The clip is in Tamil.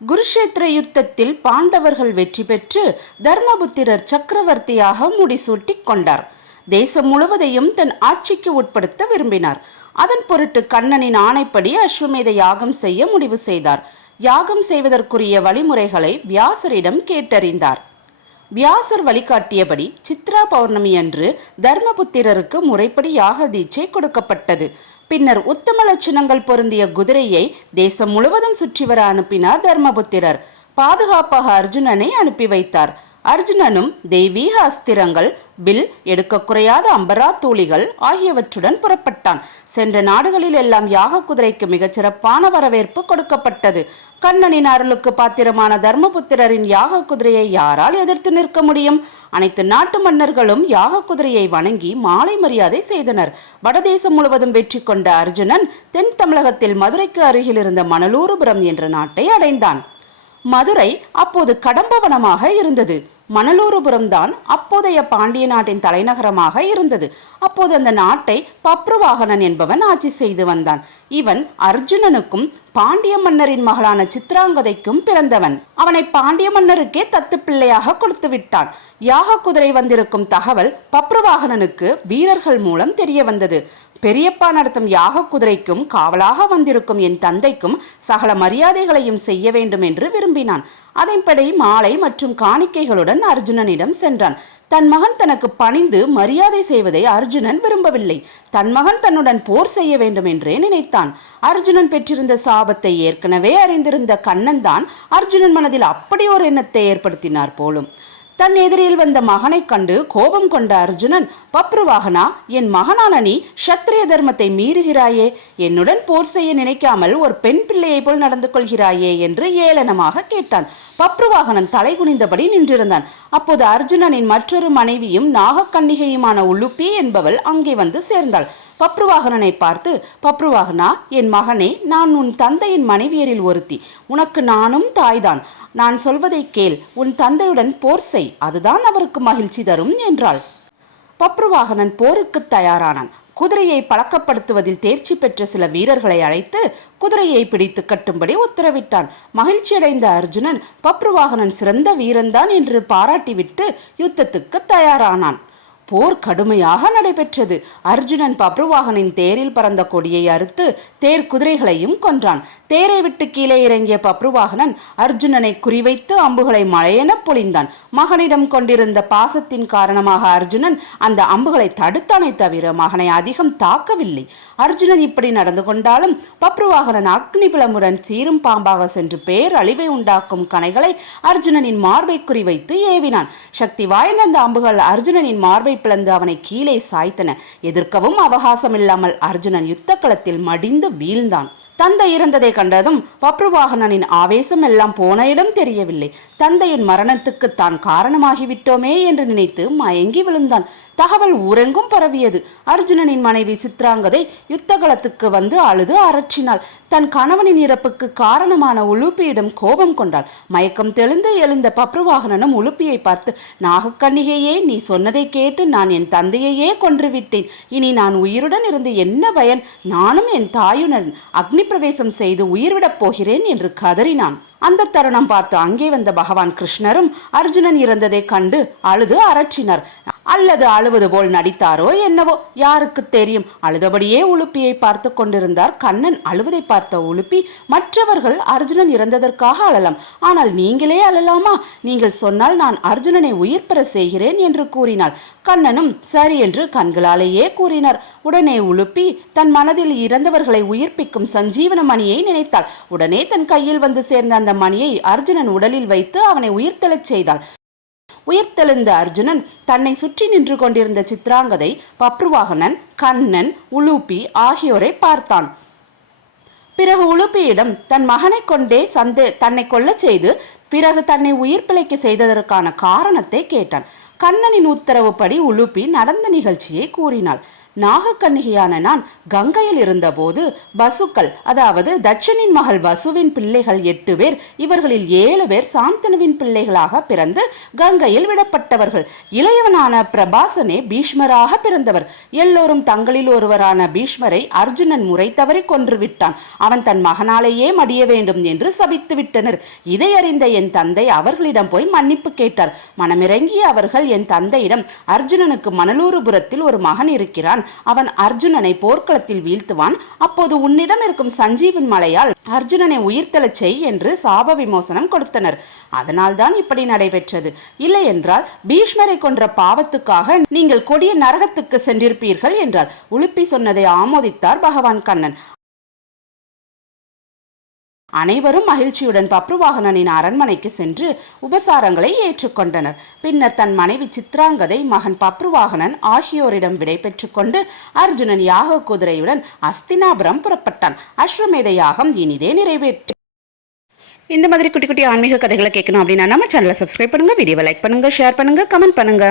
குருஷேத்திர யுத்தத்தில் பாண்டவர்கள் வெற்றி பெற்று தர்மபுத்திரர் சக்கரவர்த்தியாக முடிசூட்டிக் கொண்டார். தேசம் முழுவதையும் தன் ஆட்சிக்கு உட்படுத்த விரும்பினார். அதன் பொருட்டு கண்ணனின் ஆணைப்படி அஸ்வமேத யாகம் செய்ய முடிவு செய்தார். யாகம் செய்வதற்குரிய வழிமுறைகளை வியாசரிடம் கேட்டறிந்தார். வியாசர் வழிகாட்டியபடி சித்ரா பௌர்ணமி அன்று தர்மபுத்திரருக்கு முறைப்படி யாக தீட்சை கொடுக்கப்பட்டது. பின்னர் உத்தம லட்சணங்கள் பொருந்திய குதிரையை தேசம் முழுவதும் சுற்றி வர அனுப்பினார் தர்மபுத்திரர். பாதுகாப்பாக அர்ஜுனனை அனுப்பி வைத்தார். அர்ஜுனனும் தெய்வீக அஸ்திரங்கள், வில், எடுக்க குறையாத அம்பரா தூளிகள் ஆகியவற்றுடன் புறப்பட்டான். சென்ற நாடுகளில் எல்லாம் யாக குதிரைக்கு மிகச்சிறப்பான வரவேற்பு கொடுக்கப்பட்டது. கண்ணனின் அருளுக்கு பாத்திரமான தர்மபுத்திரரின் யாக குதிரையை யாரால் எதிர்த்து நிற்க முடியும்? அனைத்து நாட்டு மன்னர்களும் யாக குதிரையை வணங்கி மாலை மரியாதை செய்தனர். வடதேசம் முழுவதும் வெற்றி கொண்ட அர்ஜுனன் தென் தமிழகத்தில் மதுரைக்கு அருகில் இருந்த மணலூருபுரம் என்ற நாட்டை அடைந்தான். மதுரை அப்போது கடம்பவனமாக இருந்தது. மணலூருபுரம் தான் அப்போதைய பாண்டிய நாட்டின் தலைநகரமாக இருந்தது. அப்போது அந்த நாட்டை பப்ருவாகனன் என்பவன் ஆட்சி செய்து வந்தான். இவன் அர்ஜுனனுக்கும் பாண்டிய மன்னரின் மகளான சித்ராங்கதைக்கும் பிறந்தவன். அவனை பாண்டிய மன்னருக்கே தத்து பிள்ளையாக கொடுத்து விட்டான். யாக குதிரை வந்திருக்கும் தகவல் பப்ருவாகனனுக்கு வீரர்கள் மூலம் தெரிய வந்தது. பெரியப்பா நடத்தும் யாக குதிரைக்கும் காவலாக வந்திருக்கும் என் தந்தைக்கும் சகல மரியாதைகளையும் செய்ய வேண்டும் என்று விரும்பினான். அதன்படி மாலை மற்றும் காணிக்கைகளுடன் அர்ஜுனனிடம் சென்றான். தன் மகன் தனக்கு பணிந்து மரியாதை செய்வதை அர்ஜுனன் விரும்பவில்லை. தன் மகன் தன்னுடன் போர் செய்ய வேண்டும் என்றே நினைத்தான். அர்ஜுனன் பெற்றிருந்த சாபத்தை ஏற்கனவே அறிந்திருந்த கண்ணன் தான் அர்ஜுனன் மனதில் அப்படி ஒரு எண்ணத்தை ஏற்படுத்தினார் போலும். தன் எதிரில் வந்த மகனை கண்டு கோபம் கொண்ட அர்ஜுனன், பப்ருவாகனா, என் மகனான நீ சத்திரிய தர்மத்தை மீறுகிறாயே, என்னுடன் போர் செய்ய நினைக்காமல் ஒரு பெண் பிள்ளையை போல் நடந்து கொள்கிறாயே என்று ஏளனமாக கேட்டான். பப்ருவாகனன் தலைகுனிந்தபடி நின்றிருந்தான். அப்போது அர்ஜுனனின் மற்றொரு மனைவியும் நாகக்கன்னிகையுமான உலுப்பி என்பவள் அங்கே வந்து சேர்ந்தாள். பப்ருவாகனனை பார்த்து, பப்ருவாகனா, என் மகனே, நான் உன் தந்தையின் மனைவியரில் ஒருத்தி. உனக்கு நானும் தாய்தான். நான் சொல்வதை கேள். உன் தந்தையுடன் போர் செய், அதுதான் அவருக்கு மகிழ்ச்சி தரும் என்றாள். பப்ருவாகனன் போருக்கு தயாரானான். குதிரையை பழக்கப்படுத்துவதில் தேர்ச்சி பெற்ற சில வீரர்களை அழைத்து குதிரையை பிடித்து கட்டும்படி உத்தரவிட்டான். மகிழ்ச்சியடைந்த அர்ஜுனன் பப்ருவாகனன் சிறந்த வீரன்தான் என்று பாராட்டிவிட்டு யுத்தத்துக்கு தயாரானான். போர் கடுமையாக நடைபெற்றது. அர்ஜுனன் பப்ருவாகனின் தேரில் பறந்த கொடியை அறுத்து தேர் குதிரைகளையும் கொன்றான். தேரை விட்டு கீழே இறங்கிய பப்ருவாகனன் அர்ஜுனனை குறிவைத்து அம்புகளை மழையென பொழிந்தான். மகனிடம் கொண்டிருந்த பாசத்தின் காரணமாக அர்ஜுனன் அந்த அம்புகளை தடுத்தானே தவிர மகனை அதிகம் தாக்கவில்லை. அர்ஜுனன் இப்படி நடந்து கொண்டாலும் பப்ருவாகனன் அக்னி பிளமுடன் சீரும் பாம்பாக சென்று பேரழிவை உண்டாக்கும் கணைகளை அர்ஜுனனின் மார்பை குறிவைத்து ஏவினான். சக்தி வாய்ந்த அந்த அம்புகள் அர்ஜுனனின் மார்பை பிளந்து அவனை கீழே சாய்த்தன. எதிர்க்கவும் அவகாசம் இல்லாமல் அர்ஜுனன் யுத்த களத்தில் மடிந்து வீழ்ந்தான். தந்தை இறந்ததை கண்டதும் பப்ருவாகனனின் ஆவேசம் எல்லாம் போன இடம் தெரியவில்லை. தந்தையின் மரணத்துக்கு தான் காரணமாகிவிட்டோமே என்று நினைத்து மயங்கி விழுந்தான். தகவல் ஊரெங்கும் பரவியது. அர்ஜுனனின் மனைவி சித்ராங்கதை யுத்த களத்துக்கு வந்து அழுது அரற்றினாள். தன் கணவனின் இறப்புக்கு காரணமான உலுப்பியிடம் கோபம் கொண்டாள். மயக்கம் தெளிந்து எழுந்த பப்ருவாகனனும் உலுப்பியை பார்த்து, நாகக்கன்னிகையே, நீ சொன்னதை கேட்டு நான் என் தந்தையையே கொன்றுவிட்டேன். இனி நான் உயிருடன் இருந்து என்ன பயன்? நானும் என் தாயுடன் அக்னி பிரவேசம் செய்து உயிர்விடப் போகிறேன் என்று கதறினான். அந்த தருணம் பார்த்து அங்கே வந்த பகவான் கிருஷ்ணரும் அர்ஜுனன் இறந்ததை கண்டு அழுது அரற்றினார். அல்லது அழுவது போல் நடித்தாரோ என்னவோ, யாருக்கு தெரியும். அழுதபடியே உலுப்பியை பார்த்து கொண்டிருந்தார் கண்ணன். அழுவதை பார்த்த உலுப்பி, மற்றவர்கள் அர்ஜுனன் இறந்ததற்காக அழலாம், ஆனால் நீங்களே அழலாமா? நீங்கள் சொன்னால் நான் அர்ஜுனனை உயிர் பெற செய்கிறேன் என்று கூறினாள். கண்ணனும் சரி என்று கண்களாலேயே கூறினார். உடனே உலுப்பி தன் மனதில் இறந்தவர்களை உயிர்ப்பிக்கும் சஞ்சீவன மணியை நினைத்தாள். உடனே தன் கையில் வந்து சேர்ந்த அந்த மணியை அர்ஜுனன் உடலில் வைத்து அவனை உயிர்த்தெழச் செய்தாள். உயிர்த்தெழுந்த அர்ஜுனன் தன்னை சுற்றி நின்று கொண்டிருந்த சித்ராங்கதை, பப்ருவாகனன், கண்ணன், உலுப்பி ஆகியோரை பார்த்தான். பிறகு உலுப்பியிடம் தன் மகனை கொண்டே தன்னை கொல்ல செய்து பிறகு தன்னை உயிர் பிழைக்க செய்ததற்கான காரணத்தை கேட்டான். கண்ணனின் உத்தரவுப்படி உலுப்பி நடந்த நிகழ்ச்சியை கூறினாள். நாகக்கன்னிகையான நான் கங்கையில் இருந்தபோது பசுக்கள், அதாவது தட்சனின் மகள் வசுவின் பிள்ளைகள் 8 பேர், இவர்களில் 7 பேர் சாந்தனுவின் பிள்ளைகளாக பிறந்து கங்கையில் விடப்பட்டவர்கள். இளையவனான பிரபாசனே பீஷ்மராக பிறந்தவர். எல்லோரும் தங்களில் ஒருவரான பீஷ்மரை அர்ஜுனன் முறை தவறி கொன்று விட்டான். அவன் தன் மகனாலேயே மடிய வேண்டும் என்று சபித்து விட்டனர். இதை அறிந்த என் தந்தை அவர்களிடம் போய் மன்னிப்பு கேட்டார். மனமிறங்கிய அவர்கள் என் தந்தையிடம், அர்ஜுனனுக்கு மணலூருபுரத்தில் ஒரு மகன் இருக்கிறான், அவன் அர்ஜுனனை போர்க்களத்தில் வீழ்த்துவான், அப்போது உன்னிடம் இருக்கும் சஞ்சீவன் மலையால் அர்ஜுனனை உயிர்த்தெழச் செய் என்று சாப விமோசனம் கொடுத்தனர். அதனால்தான் இப்படி நடைபெற்றது. இல்லை என்றால் பீஷ்மரை கொன்ற பாவத்துக்காக நீங்கள் கொடிய நரகத்துக்கு சென்றிருப்பீர்கள் என்றார். உலுப்பி சொன்னதை ஆமோதித்தார் பகவான் கண்ணன். அனைவரும் மகிழ்ச்சியுடன் பப்ருவாகனனின் அரண்மனைக்கு சென்று உபசாரங்களை ஏற்றுக்கொண்டனர். பின்னர் தன் மனைவி சித்ராங்கதை, மகன் பப்ருவாகனன் ஆகியோரிடம் விடை பெற்று கொண்டு அர்ஜுனன் யாக குதிரையுடன் அஸ்தினாபுரம் புறப்பட்டான். அஸ்வமேத யாகம் இனிதே நிறைவேற்று. இந்த மாதிரி குட்டி குட்டி ஆன்மீக கதைகளை கேட்கணும் அப்படின்னா நம்ம சேனலை சப்ஸ்கிரைப் பண்ணுங்க, வீடியோவை லைக் பண்ணுங்க, ஷேர் பண்ணுங்க, கமெண்ட் பண்ணுங்க.